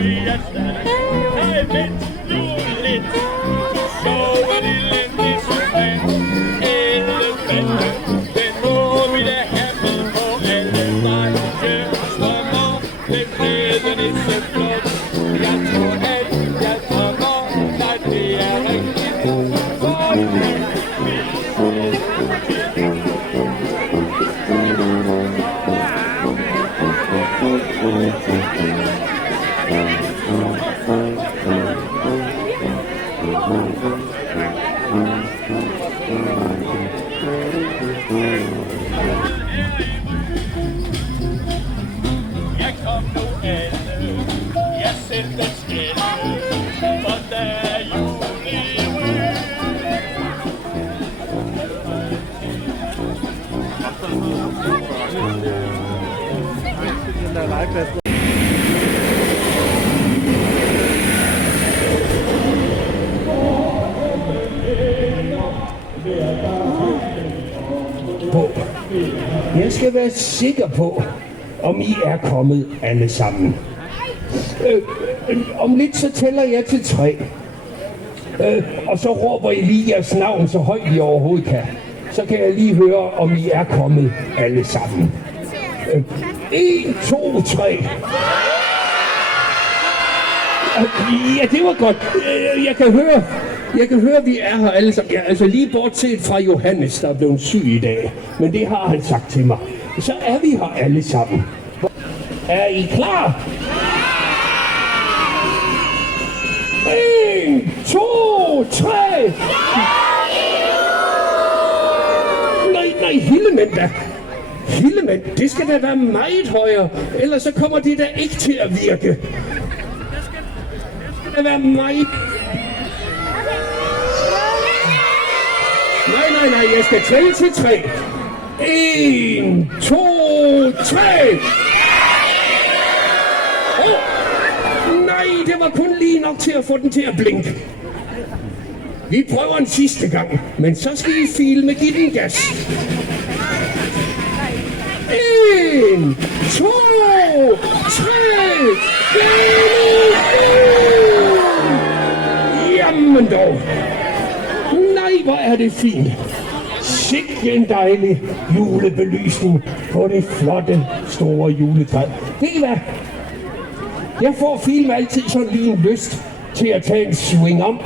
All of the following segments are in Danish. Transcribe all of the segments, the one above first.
vi afsted. Hej vent nu lidt, du sover lille nissemand. Elefanten, den må vi da have med på alle veje. Strømmer, den glæder nisseflot. Jeg tror at jeg drømmer, nej det er rigtigt. For jeg kom nu alle, jeg selv den skælde, for der er jul i uge. Jeg skal være sikker på, om I er kommet alle sammen. Om lidt så tæller jeg til 3. Og så råber I lige jeres navn så højt I overhovedet kan. Så kan jeg lige høre, om I er kommet alle sammen. 1, 2, 3. Ja, det var godt. Jeg kan høre, vi er her alle sammen. Ja, altså lige bortset fra Johannes, der er blevet syg i dag. Men det har han sagt til mig. Så er vi her alle sammen. Er I klar? 1, 2, 3. Nej, Hildemand da. Hildemand, det skal da være meget højere. Ellers så kommer det da ikke til at virke. Det skal da være meget. Nej, jeg skal tælle til 3. 1, 2, 3. Nej, det var kun lige nok til at få den til at blinke. Vi prøver en sidste gang, men så skal I filme, give den gas. 1, 2, 3. Jamen dog. Nej, hvor er det fint. Sikke en dejlig julebelysning på det flotte, store juletræ. Ved I hvad? Jeg får film altid sådan lige en lyst til at tage en swing om,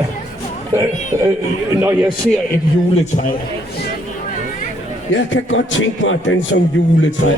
når jeg ser et juletræ. Jeg kan godt tænke mig den som juletræ.